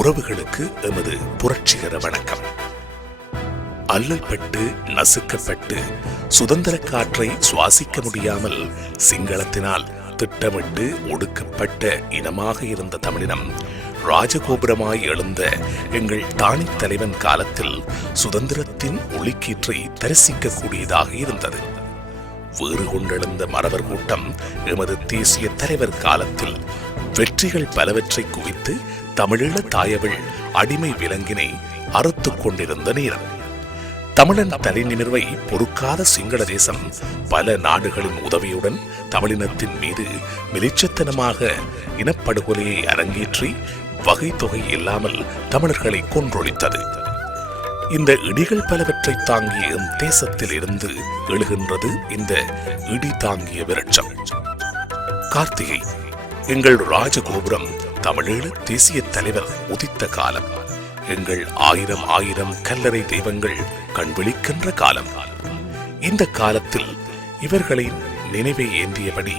உறவுகளுக்கு எமது புரட்சிகர வணக்கம். அல்லல்பட்டு நசுக்கப்பட்டு சுதந்திர காற்றை சுவாசிக்க முடியாமல் சிங்களத்தினால் திட்டமிட்டு ஒடுக்கப்பட்ட இனமாக இருந்த தமிழினம் ராஜகோபுரமாய் எழுந்த எங்கள் தானி தலைவன் காலத்தில் சுதந்திரத்தின் ஒளிக்கீற்றை தரிசிக்க கூடியதாக இருந்தது. வேறு கொண்டெழுந்த மறவர் கூட்டம் எமது தேசிய தலைவர் காலத்தில் வெற்றிகள் பலவற்றை குவித்து தமிழீழ தாயவள் அடிமை விலங்கினை அறுத்துக் கொண்டிருந்த நேரம். தமிழன் தலைநிமிர்வை பொறுக்காத சிங்கள தேசம் பல நாடுகளின் உதவியுடன் தமிழினத்தின் மீது மிலிச்சத்தனமாக இனப்படுகொலையை அரங்கேற்றி வகை தொகை இல்லாமல் தமிழர்களை கொன்றொழித்தது. இந்த இடிகள் பலவற்றை தாங்கிய எம் தேசத்தில் இருந்து எழுகின்றது இந்த இடி தாங்கிய விருட்சம். கார்த்திகை எங்கள் ராஜகோபுரம் தமிழீழ தேசிய தலைவர் உதித்த காலம். எங்கள் ஆயிரம் ஆயிரம் கல்லறை தெய்வங்கள் கண்விழிக்கின்ற காலம். இந்த காலத்தில் இவர்களின் நினைவை ஏந்தியபடி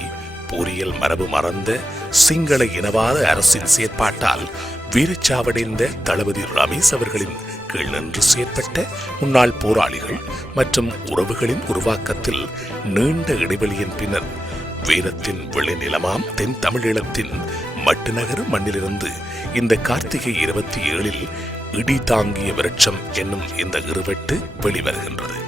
போரியல் மரபு மறந்த சிங்கள இனவாத அரசின் செயற்பாட்டால் வீரச்சாவடைந்த தளபதி ரமேஷ் அவர்களின் கீழ் நின்று செயற்பட்ட முன்னாள் போராளிகள் மற்றும் உறவுகளின் உருவாக்கத்தில் நீண்ட இடைவெளியின் பின்னர் வீரத்தின் விளைநிலமாம் தென் தமிழீழத்தின் மட்டுநகர் மண்ணிலிருந்து இந்த கார்த்திகை 27 இடி தாங்கிய விருட்சம் என்னும் இந்த இருவெட்டு வெளிவருகின்றது.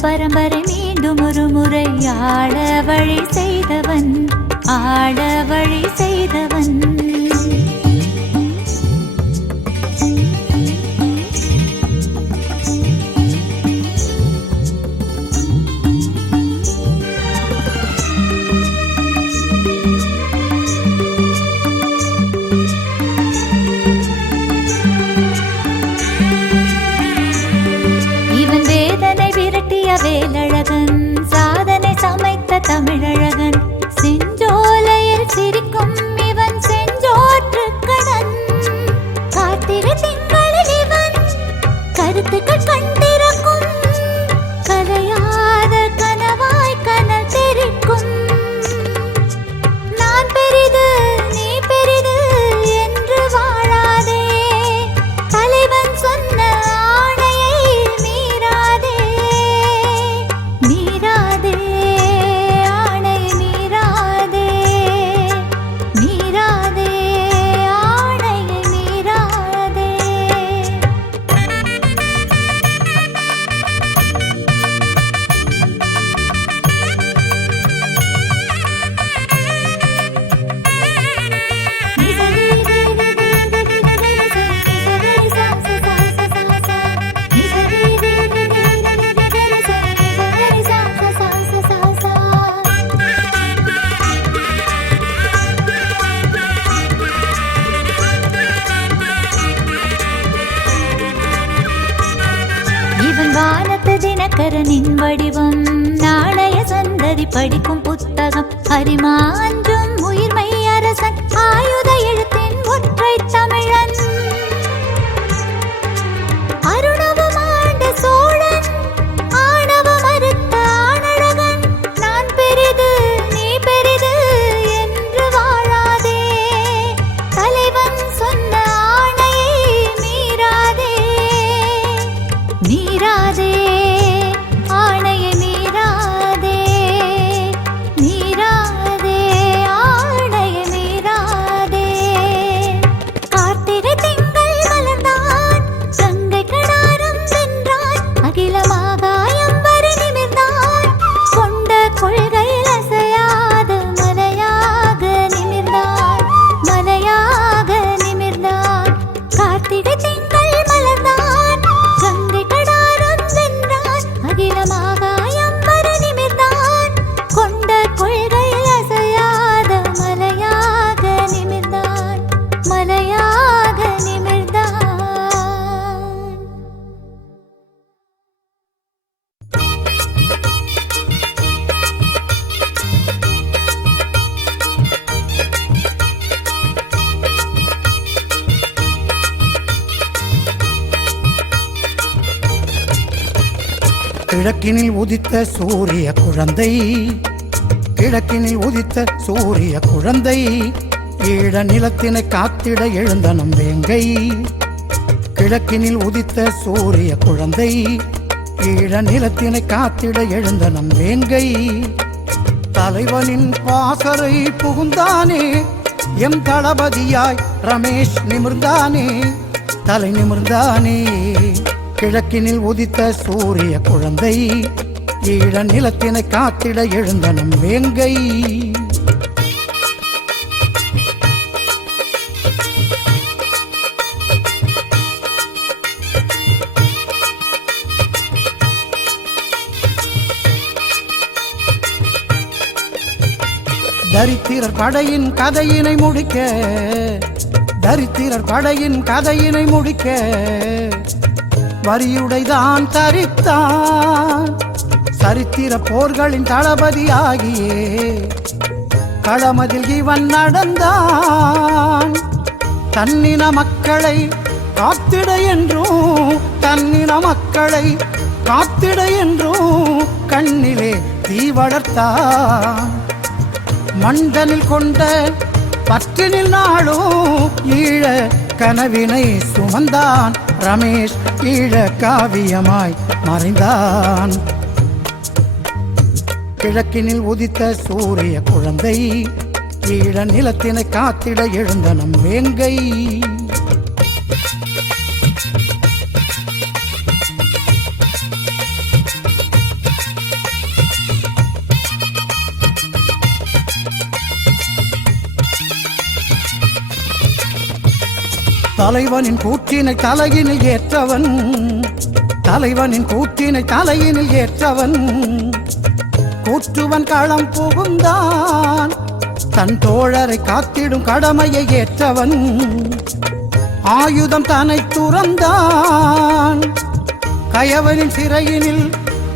பரம்பரை மீண்டும் ஒரு முறை ஆள வழி செய்தவன், ஆள வழி செய்தவன். வேலழகன் சாதனை சமைத்த தமிழழகன் செஞ்சோலையில் சிரிக்கும் இவன் செஞ்சோற்று கடன். கார்த்திகை திங்களில் இவன் கருத்துக்கள் கண்டிருக்கும் கலையாத கனவாய் கனல் தெரிக்கும். நான் பெரிது நீ பெரிது என்று வாழாதே, தலைவன் சொன்ன தினகரனின் வடிவம் நாளைய சந்ததி படிக்கும் புத்தகம். அரிமாஞ்சும் உயிர்மை அரசன் ஆயுத எழுத்தின் ஒற்றை கிழக்கினில் உதித்த சூரிய குழந்தை, கிழக்கினில் உதித்த சூரிய குழந்தை, ஈழ நிலத்தினை காத்திட எழுந்த நம் வேங்கை. கிழக்கினில் உதித்த சூரிய குழந்தை, ஈழ நிலத்தினை காத்திட எழுந்த நம் வேங்கை. தலைவனின் பாசறை புகுந்தானே, எம் தளபதியாய் ரமேஷ் நிமிர்ந்தானே, தலை நிமிர்ந்தானே. கிழக்கினில் உதித்த சூரிய குழந்தை, ஈழ நிலத்தினை காத்திட எழுந்த நம் வேங்கை. தரித்திரர் படையின் கதையினை முடிக்க, தரித்திரர் படையின் கதையினை முடிக்க, வரியுடைதான் தரித்தான். சரித்திர போர்களின் தளபதியாகியே களமதில் இவன் நடந்தான். தன்னின மக்களை காத்திட என்றும், தன்னின மக்களை காத்திட என்றும் கண்ணிலே தீ வளர்த்தான். மண்டனில் கொண்ட பற்றினில் நாளும் ஈழ கனவினை சுமந்தான். ரமேஷ் ஈழ காவியமாய் மறைந்தான். கிழக்கினில் உதித்த சூரிய குழந்தை, ஈழ நிலத்தினை காத்திட எழுந்த நம் வேங்கை. தலைவனின் கூற்றினை தலையினில் ஏற்றவன், தலைவனின் கூற்றினை தலையினில் ஏற்றவன், கூற்றுவன் களம் புகுந்தான். தன் தோழரை காத்திடும் கடமையை ஏற்றவன், ஆயுதம் தன்னை துறந்தான். கயவனின் சிறையினில்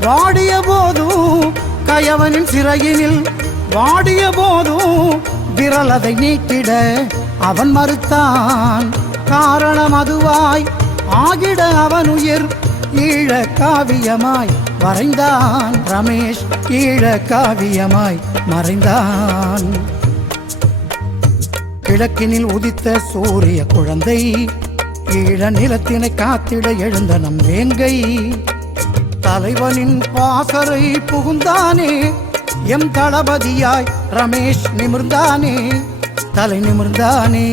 வாடிய போதும், கயவனின் சிறையினில் வாடிய போதும் விரலதை நீக்கிட அவன் மறுத்தான். காரணம் அதுவாய் ஆகிட அவன் உயிர் ஈழ காவியமாய் மறைந்தான். ரமேஷ் ஈழ காவியமாய் மறைந்தான். கிழக்கினில் உதித்த சூரிய குழந்தை, ஈழ நிலத்தினை காத்திட எழுந்த நம் வேங்கை. தலைவனின் பாசறை புகுந்தானே, எம் தளபதியாய் ரமேஷ் நிமிர்ந்தானே, தலை நிமிர்ந்தானே.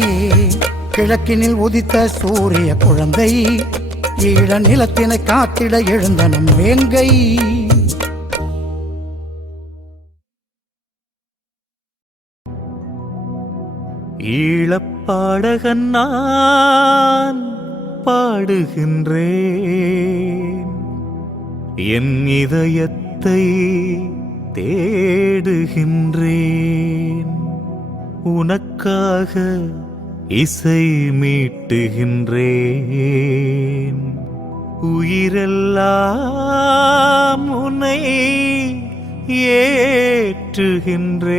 கிழக்கினில் உதித்த சூரிய குழந்தை, ஈழ நிலத்தினை காத்திட எழுந்த நம் வேங்கை. ஈழப்பாடகன் நான் பாடுகின்றேன், என் இதயத்தை தேடுகின்றேன். உனக்காக இசை மீட்டுகின்றேன். உயிரெல்லாம் உன்னை ஏற்றுகின்றேன்.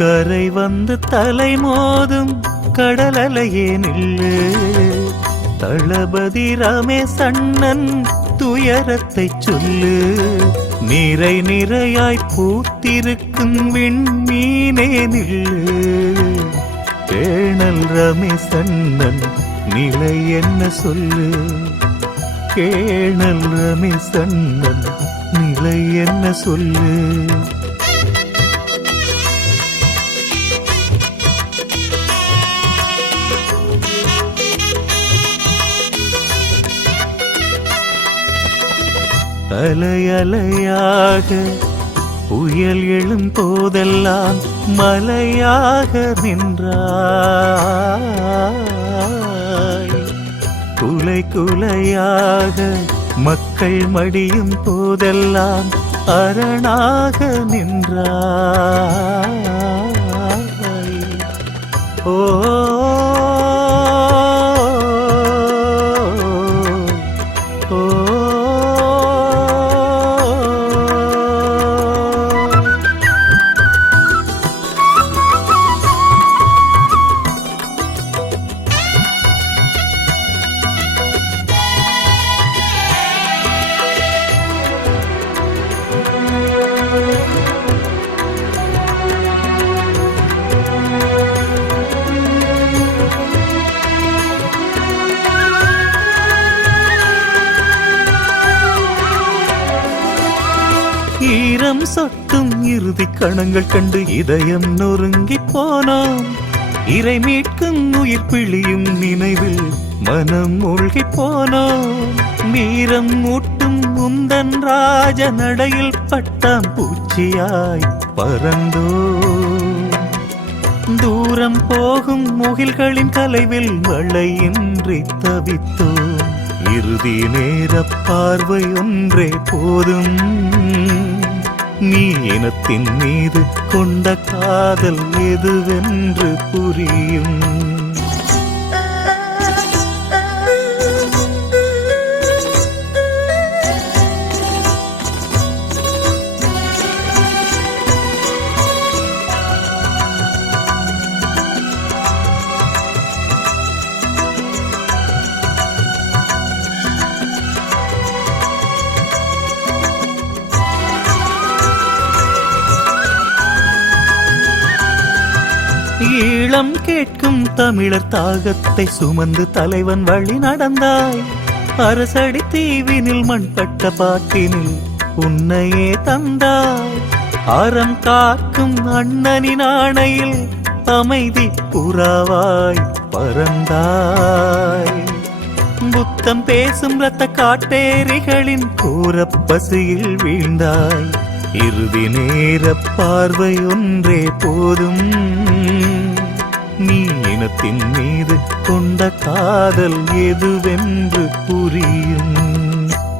கரை வந்து தலை மோதும் கடலலையே நில்லு, தளபதி ரமேஷ் அண்ணன் துயரத்தை சொல்லு. நிறை நிறையாய் பூத்திருக்கும் விண்மீனே நில்லு, கேணல் ரமேஷ் அண்ணன் நிலை என்ன சொல்லு. கேணல் ரமேஷ் அண்ணன் நிலை என்ன சொல்லு. அலையலையாக புயல் எழும் போதெல்லாம் மலையாக நின்றாய். குலை குலையாக மக்கள் மடியும் போதெல்லாம் அரணாக நின்றாய். ஓ ஓ ஈரம் சொட்டும் இறுதி கணங்கள் கண்டு இதயம் நொறுங்கி போனோம். இறை மீட்கும் உயிர் பிழியும் நினைவில் மனம் மூழ்கி போனோம். மீரம் மூட்டும் முந்தன் ராஜ நடையில் பட்டாம் பூச்சியாய் பறந்தோ. தூரம் போகும் முகில்களின் கலைவில் மழையின்றி தவித்தோம். இறுதி நேர பார்வை ஒன்றே போதும். நீ இனத்தின் மீது கொண்ட காதல் எதுவென்று புரியும். ஈழம் கேட்கும் தமிழர் தாகத்தை சுமந்து தலைவன் வழி நடந்தாய். அரசடி தீவினில் மண்பட்ட பாட்டினில் உன்னையே தந்தாய். அறம் காக்கும் அண்ணனின் ஆணையில் அமைதி புறாவாய் பறந்தாய். புத்தம் பேசும் இரத்த காட்டேரிகளின் கூரப்பசியில் வீழ்ந்தாய். இறுதி நேர பார்வை ஒன்றே போதும். நீ இனத்தின் மீது கொண்ட காதல் எதுவென்று புரியும்.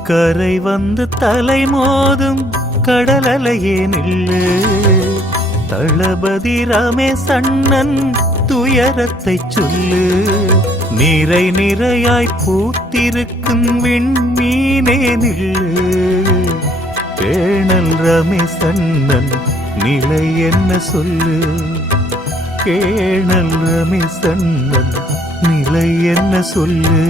கரை வந்து தலை மோதும் கடலலையே நில்லு. தளபதி ரமேசண்ணன் துயரத்தை சொல்லு. நிறை நிறையாய் பூத்திருக்கும் விண்மீனே நில்லு. கேணல் ரமேசண்ணன் நிலை என்ன சொல்லு. கேணல் ரமேசண்ணன் நிலை என்ன சொல்லு.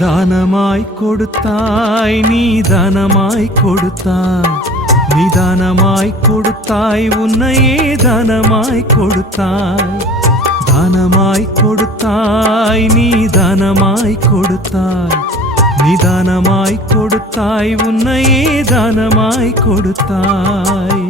தானமாய் கொடுத்தாய் நீ தானமாய் கொடுத்தாய். நீ தானமாய் கொடுத்தாய் உன்னையே தானமாய் கொடுத்தாய். தானமாய் கொடுத்தாய் நீ தானமாய் கொடுத்தாய். நீ தானமாய் கொடுத்தாய் உன்னையே தானமாய் கொடுத்தாய்.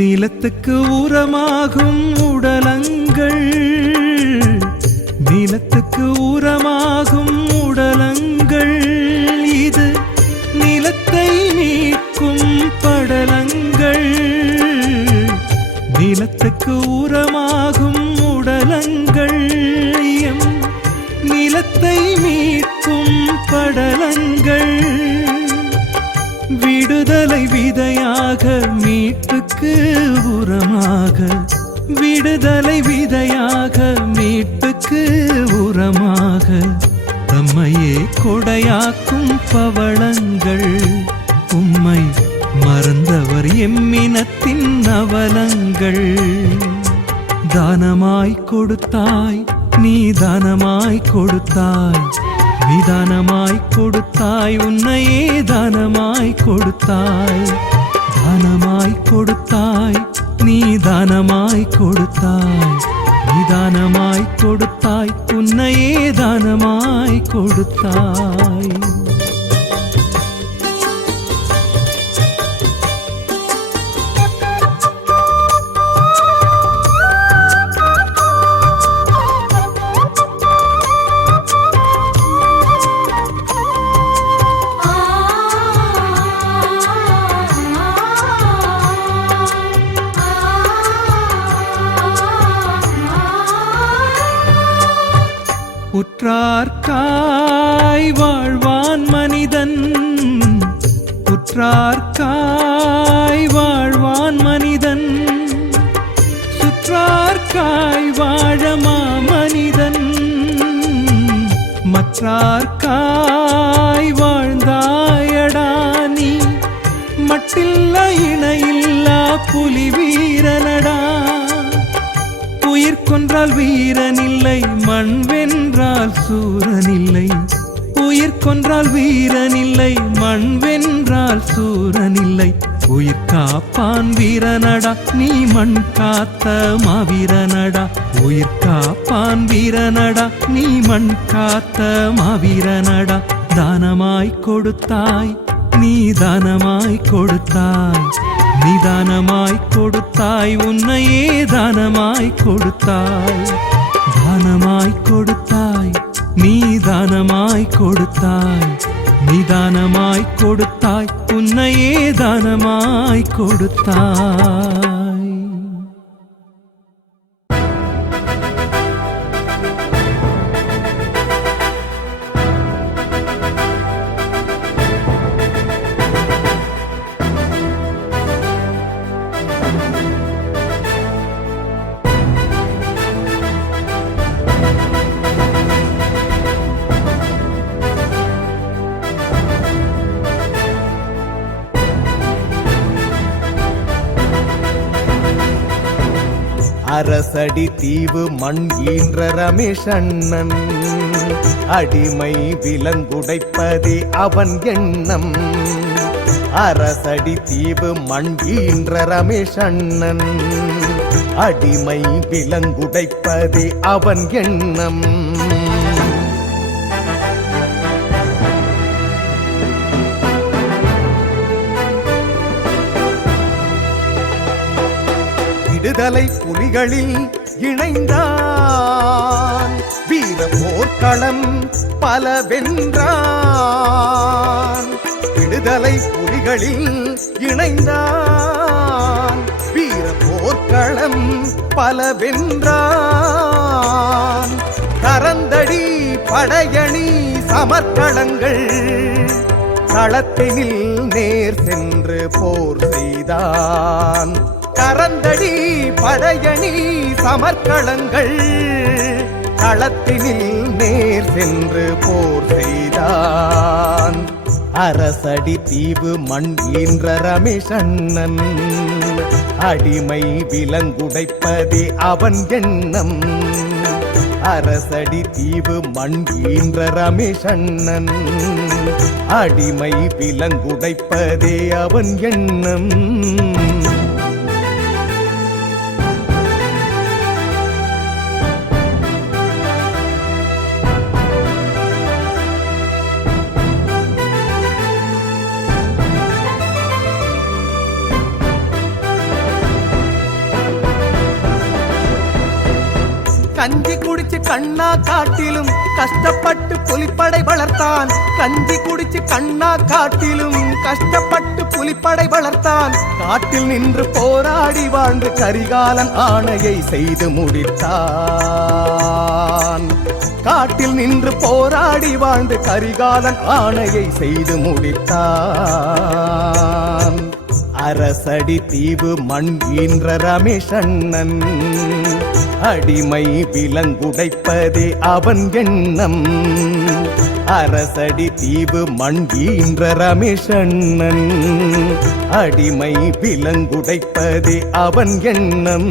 நிலத்துக்கு உரமாகும் உடலங்கள். நிலத்துக்கு உரமாகும் உடலங்கள். இது நிலத்தை மீட்கும் படலங்கள். நிலத்துக்கு உரமாகும் உடலங்கள். எம் நிலத்தை மீட்கும் படலங்கள். விடுதலை விதையாக மீட்புக்கு உரமாக. விடுதலை விதையாக மீட்புக்கு உரமாக. தம்மையே கொடையாக்கும் பவளங்கள். உம்மை மறந்தவர் எம்மினத்தின் அவலங்கள். தானமாய் கொடுத்தாய், நீ தானமாய் கொடுத்தாய், நீ தானமாய் கொடுத்தாய், உன்னையே தானமாய் கொடுத்தாய். தானமாய் கொடுத்தாய், நீ தானமாய் கொடுத்தாய், நீ தானமாய் கொடுத்தாய், உன்னையே தானமாய் கொடுத்தாய். உற்றார்க்காய் வாழ்வான் மனிதன், உற்றார்க்காய் வாழ்வான் மனிதன், சுற்றார்க்காய் வாழமா மனிதன். மற்றார்க்காய் வாழ்ந்தாயடா நீ, மட்டில்ல இணையில்லா புலி வீரனடா. உயிர் கொன்றால் வீரனில்லை, மண் வென்றால் சூரனில்லை. உயிர் கொன்றால் வீரனில்லை, மண் வென்றால் சூரனில்லை. உயிர் காப்பான் வீரனடா, நீ மண் காத்த மாவீரனடா. உயிர் காப்பான் வீரனடா, நீ மண் காத்த மாவீரனடா. தானமாய் கொடுத்தாய், நீ தானமாய் கொடுத்தாய், நீ தானமாய் கொடுத்தாய், உன்னையே தானமாய் கொடுத்தாய். தானமாய் கொடுத்தாய், நீ தானமாய் கொடுத்தாய், நீ தானமாய் கொடுத்தாய், உன்னையே தானமாய் கொடுத்தாய். அரசடி தீவு மண் ஈன்ற ரமேஷண்ணன், அடிமை விலங்குடைப்பதே அவன் எண்ணம். அரசடி தீவு மண் ஈன்ற ரமேஷண்ணன், அடிமை விலங்குடைப்பதே அவன் எண்ணம். விடுதலை புலிகளில் இணைந்தான், வீர போர்க்களம் பல வென்றான். விடுதலை புலிகளில் இணைந்தான், வீர போர்க்களம் பல வென்றான். கரந்தடி படையணி சமர்க்களங்கள், களத்தினில் நேர் சென்று போர் செய்தான். கரந்தடி படையணி சமர்க்களங்கள், களத்தினில் நேர் சென்று போர் செய்தான். அரசடி தீவு மண் ஈன்ற ரமேஷண்ணன், அடிமை விலங்குடைப்பதே அவன் எண்ணம். அரசடி தீவு மண் ஈன்ற ரமேஷண்ணன், அடிமை விலங்குடைப்பதே அவன் எண்ணம். கஞ்சி குடிச்சு கண்ணா காட்டிலும் கஷ்டப்பட்டு புலிப்படை வளர்த்தான். கஞ்சி குடிச்சு கண்ணா காட்டிலும் கஷ்டப்பட்டு புலிப்படை வளர்த்தான். காட்டில் நின்று போராடி வாழ்ந்து கரிகாலன் ஆணையை செய்து முடித்தான். காட்டில் நின்று போராடி வாழ்ந்து கரிகாலன் ஆணையை செய்து முடித்தான். அரச அரசடி தீவு மண் ஈன்ற ரமேஷண்ணன் அடிமை விலங்குடைப்பதே அவன் எண்ணம். அரசடி தீவு மண் ஈன்ற ரமேஷண்ணன் அடிமை விலங்குடைப்பதே அவன் எண்ணம்.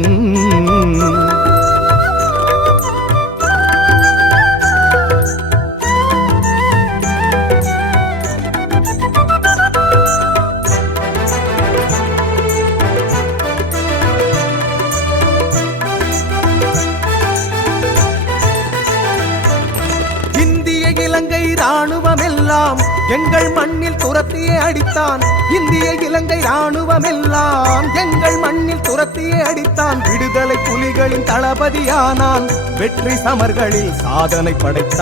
இலங்கை ராணுவமெல்லாம் எங்கள் மண்ணில் துரத்தியே அடித்தான். இந்திய இலங்கை ராணுவமெல்லாம் எங்கள் மண்ணில் துரத்தியே அடித்தான். விடுதலை புலிகளின் தளபதியானான். வெற்றி சமர்களில் சாதனை படைத்தான்.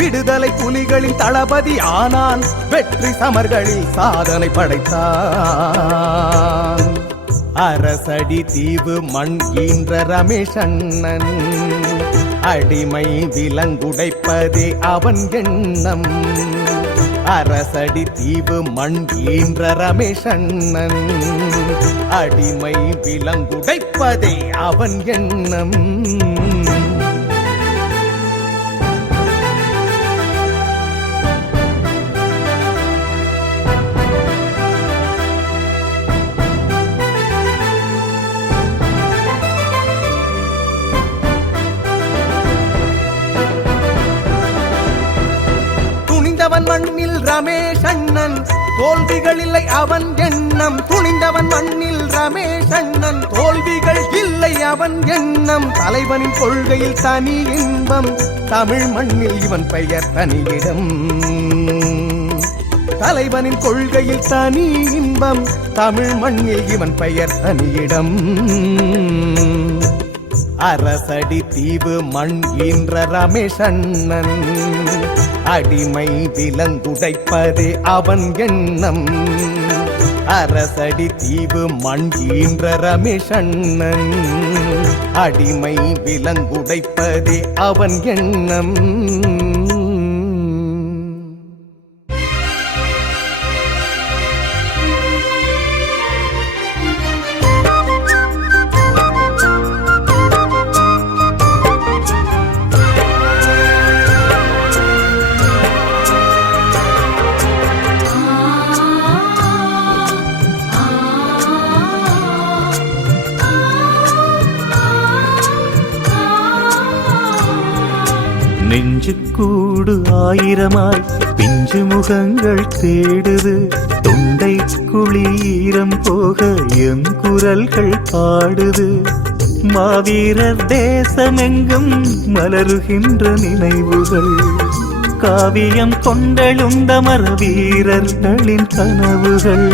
விடுதலை புலிகளின் தளபதி ஆனான். வெற்றி சமர்களில் சாதனை படைத்தான். அரசடி தீவு மண் ஈன்ற ரமேஷண்ணன் அடிமை விலங்குடைப்பதே அவன் எண்ணம். அரசடி தீவு மண் ஈன்ற ரமேஷண்ணன் அடிமை விலங்குடைப்பதே அவன் எண்ணம். மண்ணில் ரமேஷண்ணன் தோல்விகள் இல்லை அவன் எண்ணம். துணிந்தவன் மண்ணில் ரமேஷண்ணன் தோல்விகள் இல்லை அவன் எண்ணம். தலைவனின் கொள்கையில் தனி இன்பம். தமிழ் மண்ணில் இவன் பெயர் தனியிடம். தலைவனின் கொள்கையில் தனி இன்பம். தமிழ் மண்ணில் இவன் பெயர் தனியிடம். அரசடி தீவு மண் ஈன்ற ரமேஷண்ணன் அடிமை விலங்குடைப்பதே அவன் எண்ணம். அரசடி தீவு மண் ஈன்ற ரமேஷண்ணன் அடிமை விலங்குடைப்பதே அவன் எண்ணம். நெஞ்சுக்கூடு ஆயிரமாய் பிஞ்சு முகங்கள் தேடுது. தொண்டை குளீரம் போக என் குரல்கள் பாடுது. மாவீரர் தேசமெங்கும் மலருகின்ற நினைவுகள். காவியம் கொண்டெழுந்தமர வீரர்களின் கனவுகள்.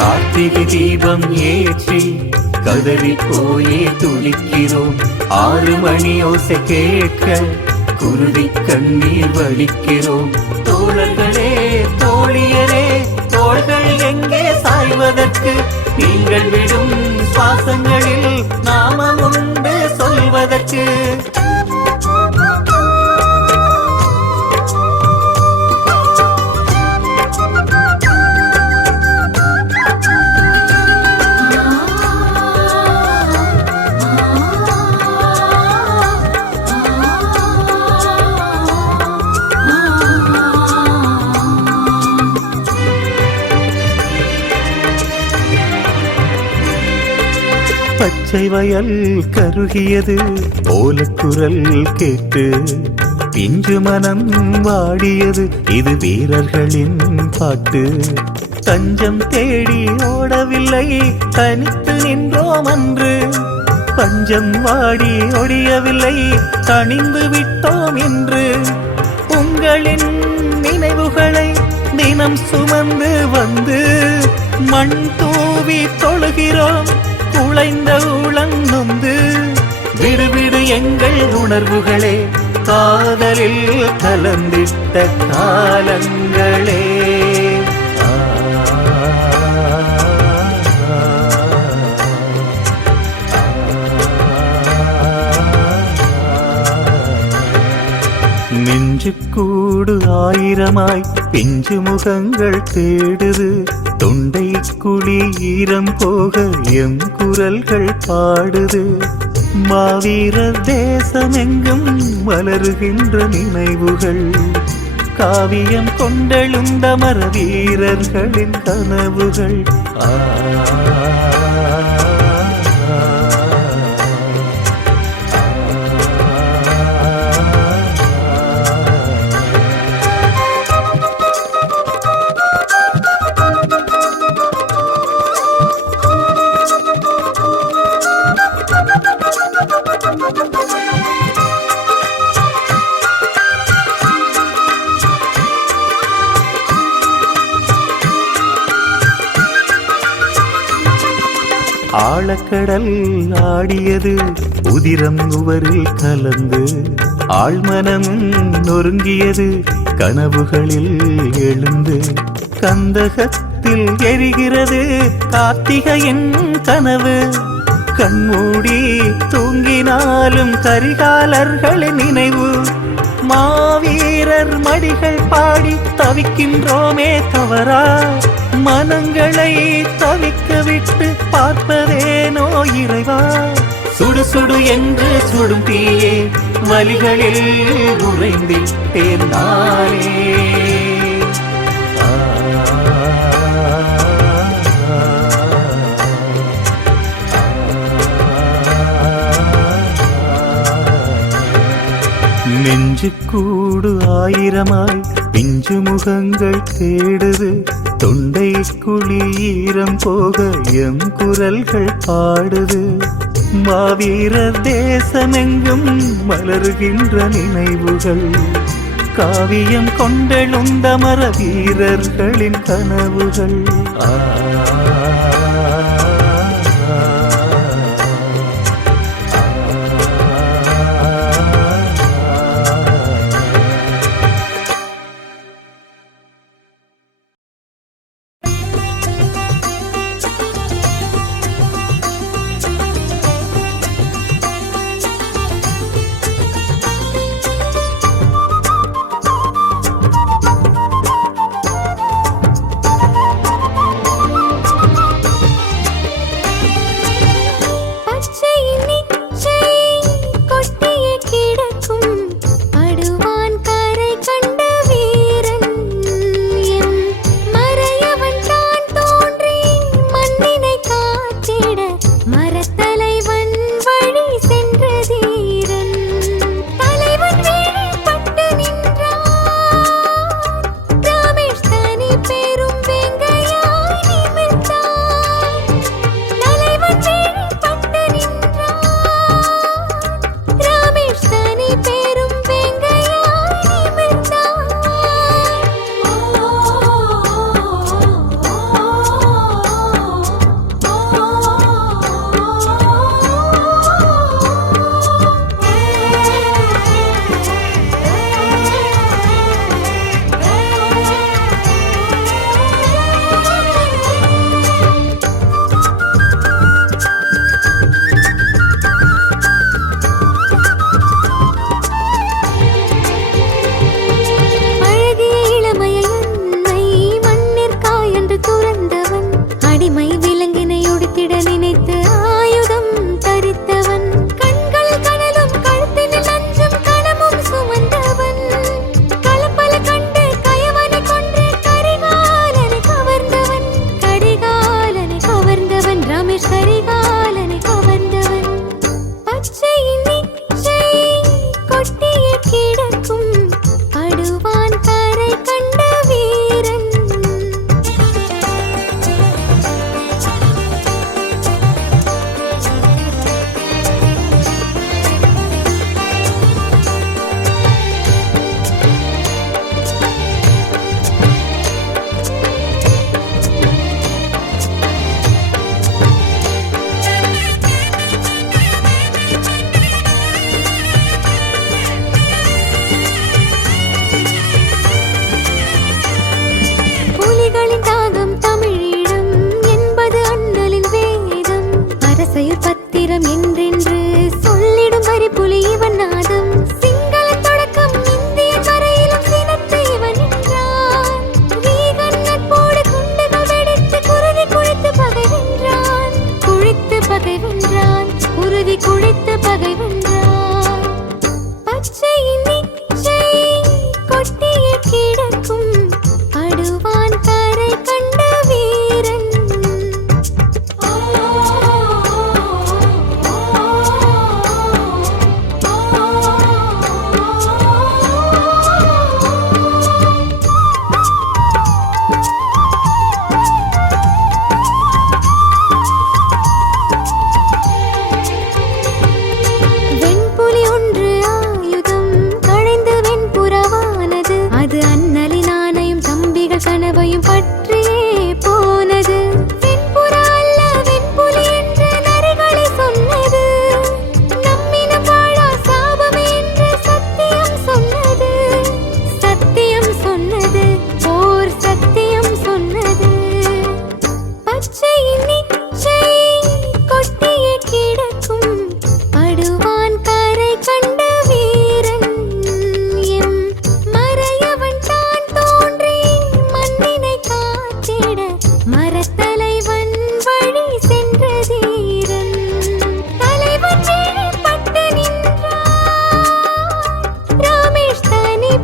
கார்த்திகை தீபம் ஏற்றி கதறி போயே துளிக்கிறோம். 6 மணி ஓசை கேட்க குருதி கண்ணீர் வலிக்கிறோம். தோழர்களே தோழியரே தோள்கள் எங்கே சாய்வதற்கு? நீங்கள் விடும் சுவாசங்களில் நாமம் உண்டு சொல்வதற்கு. பச்சை வயல் கருகியது ஓலக்குரல் கேட்டு. பிஞ்சு மனம் வாடியது இது வீரர்களின் பாட்டு. தஞ்சம் தேடி ஓடவில்லை தனித்து நின்றோம் அன்று. பஞ்சம் வாடி ஒடியவில்லை தணிந்து விட்டோம் என்று. உங்களின் நினைவுகளை தினம் சுமந்து வந்து மண் தூவி தொழுகிறோம். குளைந்த உளங்கொந்து விடுவிடு எங்கள் உணர்வுகளே. காதலில் கலந்திட்ட காலங்களே. நெஞ்சுக்கூடு ஆயிரமாய் பிஞ்சு முகங்கள் தேடுது, தொண்டை குழி ஈரம் போக எம் குரல்கள் பாடுது. மாவீரர் தேசமெங்கும் மலருகின்ற நினைவுகள், காவியம் கொண்டெழுந்த மர வீரர்களின் கனவுகள். ஆழக்கடல் ஆடியது உதிரம் உவரில் கலந்து, ஆழ்மனமும் நொறுங்கியது கனவுகளில் எழுந்து. கந்தகத்தில் எரிகிறது கார்த்திகையின் கனவு, கண்மூடி தூங்கினாலும் கரிகாலர்களின் நினைவு. மாவீரர் மடிகள் பாடி தவிக்கின்றோமே தவறா, மனங்களை தவிக்க விட்டு பார்ப்பதேனோ இறைவா. சுடு சுடு என்று சுடும் தீயே வலிகளில் உறைந்திட்டேன் நானே. நெஞ்சுக்கூடு ஆயிரமாய் பிஞ்சு முகங்கள் தேடுது, தொண்டை குழி ஈரம் போக எம் குரல்கள் பாடுது. மாவீரர் தேசமெங்கும் மலருகின்ற நினைவுகள், காவியம் கொண்டெழுந்த மர வீரர்களின் கனவுகள்.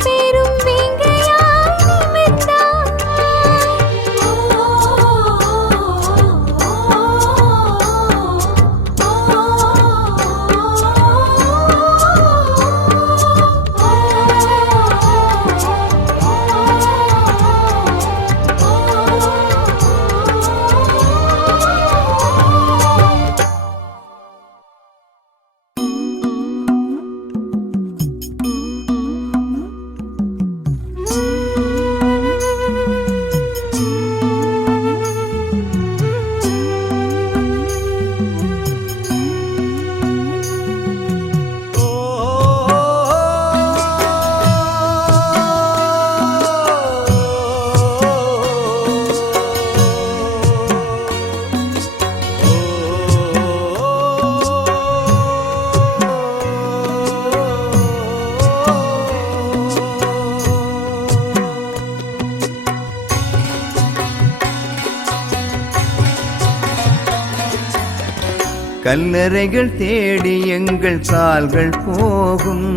பெரும் வேங்கையாய் நிமிர்ந்தாய். கல்லறைகள் தேடி எங்கள் கால்கள் போகும்,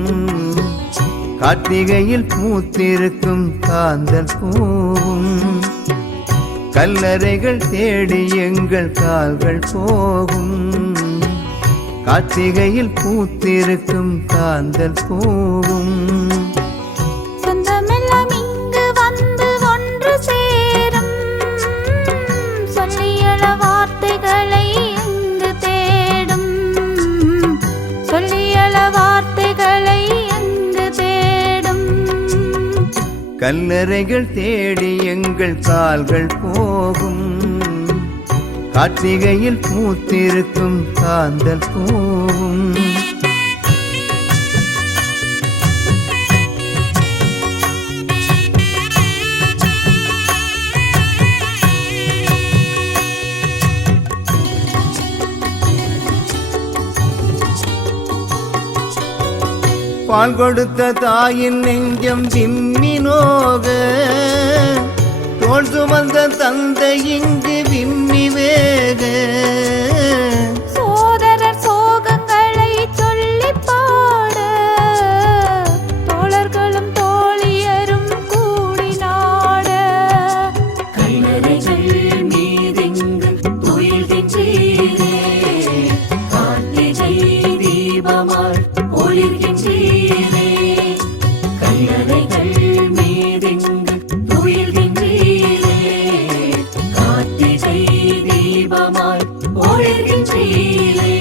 கார்த்திகையில் பூத்திருக்கும் காந்தல் பூவும். கல்லறைகள் தேடி எங்கள் கால்கள் போகும், கார்த்திகையில் பூத்திருக்கும் காந்தல் பூவும். சொந்தமெல்லாம் இங்கு வந்து ஒன்று சேரும், சொல்லியள வார்த்தைகளை எங்கு தேடும், சொல்லியள வார்த்தைகளை எங்கு தேடும். கல்லறைகள் தேடி எங்கள் கால்கள் போகும், கார்த்திகையில் பூத்திருக்கும் காந்தல் பூவும். பால் கொடுத்த தாயின் நெஞ்சம் விம்மி நோக, தோள் சுமந்த தந்தை இங்கு விம்மி வேக. சோதரர் சோகங்களை சொல்லி பாட, தோழர்களும் தோழியரும் கூடி நாட. கல்லறைகள் மீதெங்கு துயில்கின்றீரே, கார்த்திகை தீபமாய் ஒளிர்கின்றீரே. கல்லறைகள் மீதெங்கு துயில்கின்றீரே, கார்த்திகை தீபமாய் ஒளிர்கின்றீரே.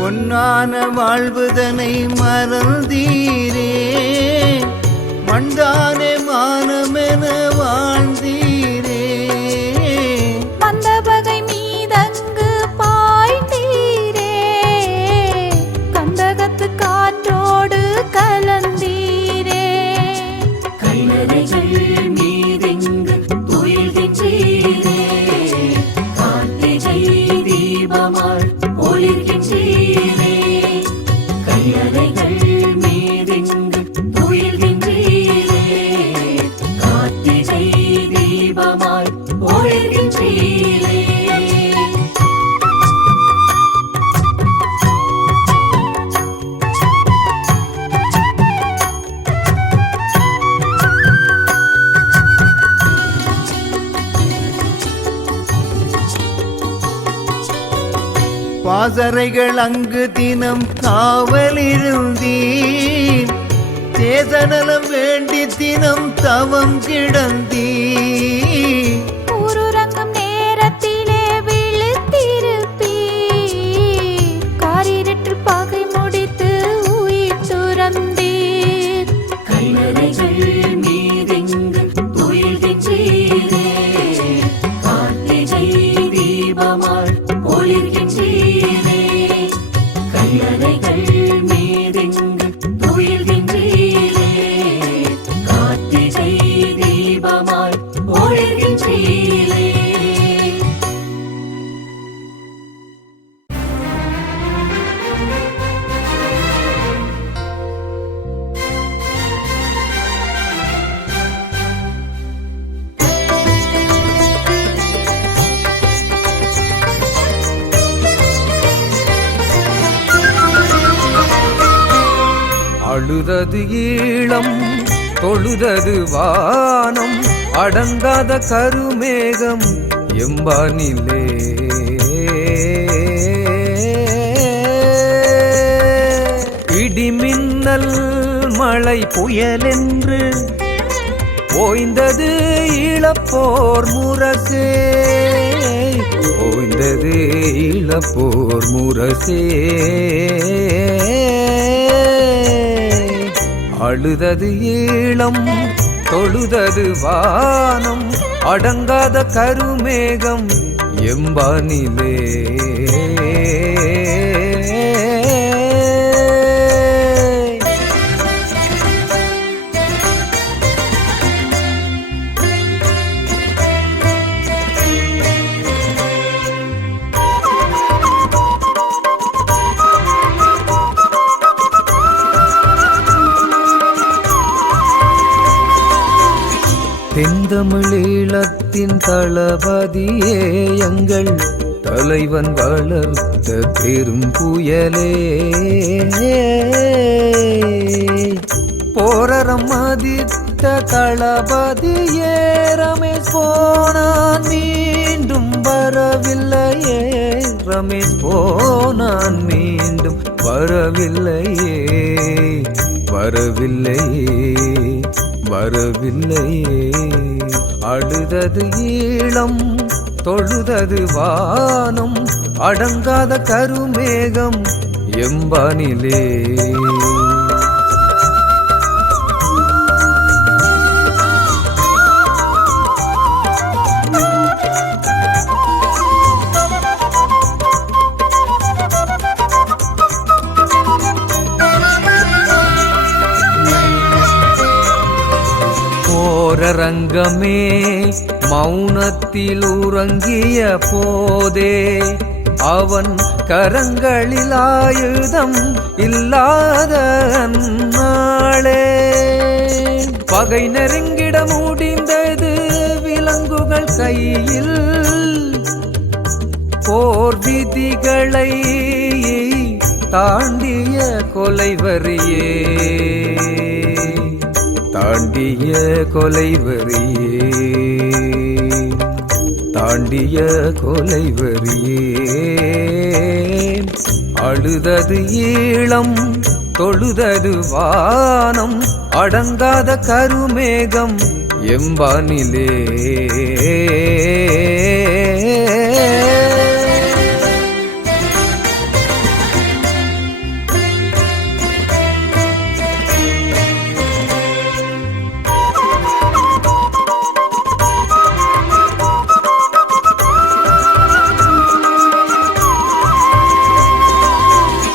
பொன்னான வாழ்வுதனை மறந்தீரே, மண்டானே மானமென வாழ்ந்தீரே. மந்தபகை மீதங்கு பாய்ந்தீரே, கந்தகத்து காற்றோடு கலந்தீரே. கல்லறைகள் மீதெங்கு துயில்கின்றீரே, கார்த்திகை தீபமாய் ஒளிர்கின்றீரே. கல்லறைகள் மீதெங்கு துயில்கின்றீரே, கார்த்திகை தீபமாய் ஒளிர்கின்றீரே. பாசறைகள் அங்கு தினம் காவலிருந்தீர், தேசநலம் வேண்டி தினம் தவம் கிடந்தீர். ஊருறங்கும் நேரத்திலே விழித்திருப்பீர், காரிருட்டில் பகை முடித்து உயிர் துறந்தீர். கல்லறைகள் மீதெங்கு துயில்கின்றீரே, கார்த்திகை தீபமாய் ஒளிர்கின்றீரே. கல்லறைகள் மீதெங்கு அழுதது ஈழம் தொழுதது வானம் அடங்காத கருமேகம் எம்பானிலே. இடிமின்னல் மழை புயலென்று ஓய்ந்தது ஈழப்போர் முரசே, ஓய்ந்தது ஈழப்போர் முரசே. அழுதது ஈழம் தொழுதது வானம் அடங்காத கருமேகம் எம்பானிலே. தென்தமிழீழத்தின் தளபதியே எங்கள் தலைவன் வளர்த்த பெரும் புயலே. போரரம் மதித்த தளபதியே ரமேஷ் போனான் மீண்டும் வரவில்லையே, ரமேஷ் போனான் மீண்டும் வரவில்லையே, வரவில்லையே, வரவில்லையே. அழுதது ஈழம் தொழுதது வானம் அடங்காத கருமேகம் எம்பானிலே. போரரங்கமே மௌனத்தில் உறங்கிய போதே அவன் கரங்களில் ஆயுதம் இல்லாத நாளே. பகை நெருங்கிட முடிந்தது விலங்குகள் கையில், போர் விதிகளை தாண்டிய கொலைவரியே, தாண்டிய கொலைவரியே, தாண்டிய கொலைவரியே. அழுதது ஈழம் தொழுதது வானம் அடங்காத கருமேகம் எம்பானிலே.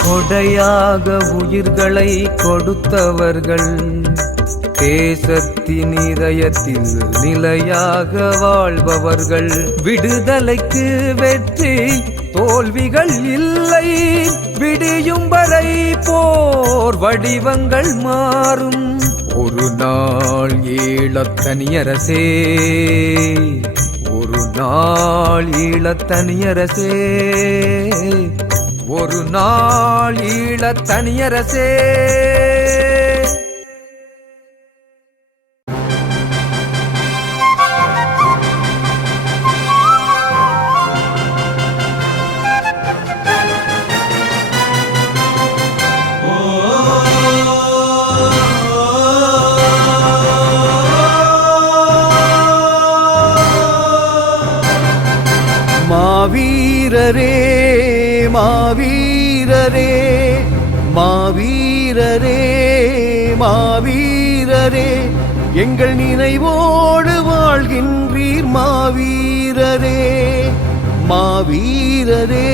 கொடையாக உயிர்களை கொடுத்தவர்கள் தேசத்தின் இதயத்தில் நிலையாக வாழ்பவர்கள். விடுதலைக்கு வெற்றி தோல்விகள் இல்லை, விடியும் வரை போர் வடிவங்கள் மாறும். ஒரு நாள் ஈழத்தனியரசே, ஒரு நாள் ஈழத்தனியரசே, ஒரு நாள் ஈழத்தனியரசே. மாவீரரே மாவீரரே மாவீரரே மாவீரரே, எங்கள் நினைவோடு வாழ்கின்றீர் மாவீரரே. மாவீரரே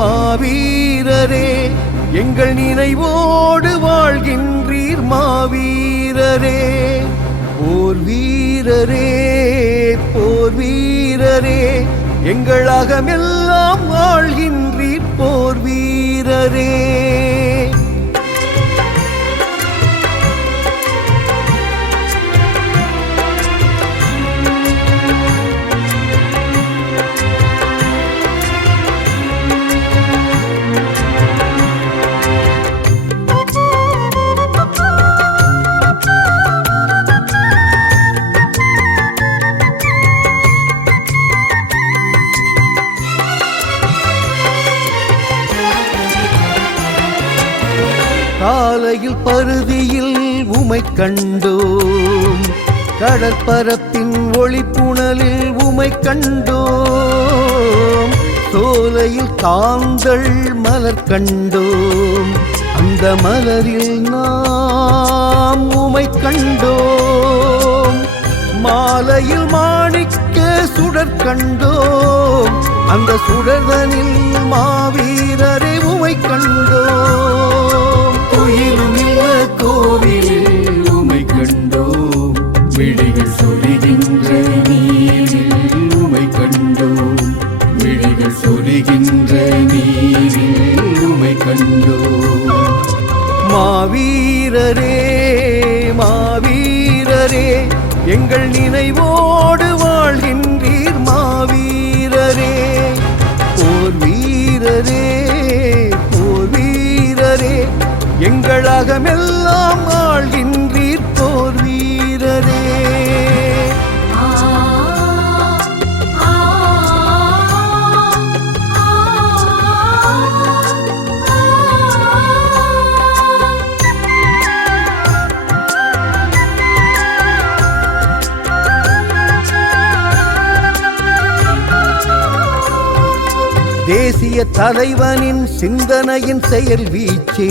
மாவீரரே, எங்கள் நினைவோடு வாழ்கின்றீர் மாவீரரே. போர் வீரரே போர் வீரரே, எங்கள் அகமெல்லாம் வாழ்கின்றீர் போர் வீரரே. காலையில் பருதியில் உமை கண்டோம், கடற்பரப்பின் ஒளிப்புணலில் உமை கண்டோம், சோலையில் காந்தள் மலர் கண்டோம், அந்த மலரில் நாம் உமை கண்டோம், மாலையில் மாணிக்க சுடர் கண்டோம், அந்த சுடர்தனில் மாவீரரை உமை கண்டோம், துயிலுமில்ல கோவிலில் உமை கண்டோம், விழிகள் சொரிகின்ற நீரில் உமை கண்டோம், விழிகள் சொரிகின்ற நீரில் உமை கண்டோம். மாவீரரே மாவீரரே எங்கள் நினைவோடு வாழ்கின்றீர் மாவீரரே, போர் வீரரே போர் வீரரே எங்கள் அகமெல்லாம் ஆள்கின்றீர் போர் வீரரே. தேசிய தலைவனின் சிந்தனையின் செயல் வீச்சே,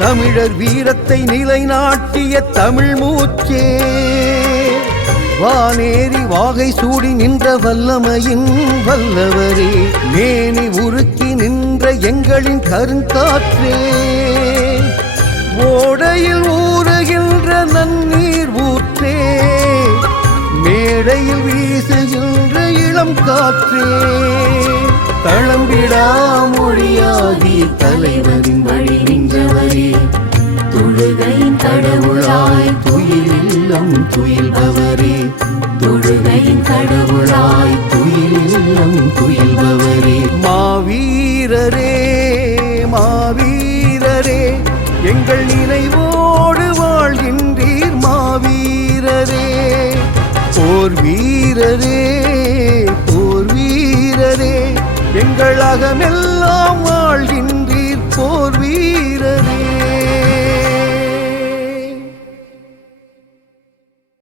தமிழர் வீரத்தை நிலைநாட்டிய தமிழ் மூச்சே, வானேறி வாகை சூடி நின்ற வல்லமையின் வல்லவரே, மேனி உருக்கி நின்ற எங்களின் கருங்காற்றே, ஓடையில் ஊறுகின்ற நன்னீர் ஊற்றே, மேடையில் வீசுகின்ற இளம் காற்றே, தளம்பிடா மொழியாகி தலைவரின் வழி நின்றவரே, தொழுகையின் கடவுளாய் துயிலில்லம் துயில்பவரே, தொழுகையின் கடவுளாய் துயிலில்லம் துயில்பவரே. மாவீரரே மாவீரரே எங்கள் நினைவோடு வாழ்கின்றீர் மாவீரரே, போர் வீரரே போர் வீரரே எங்கள் அகமெல்லாம்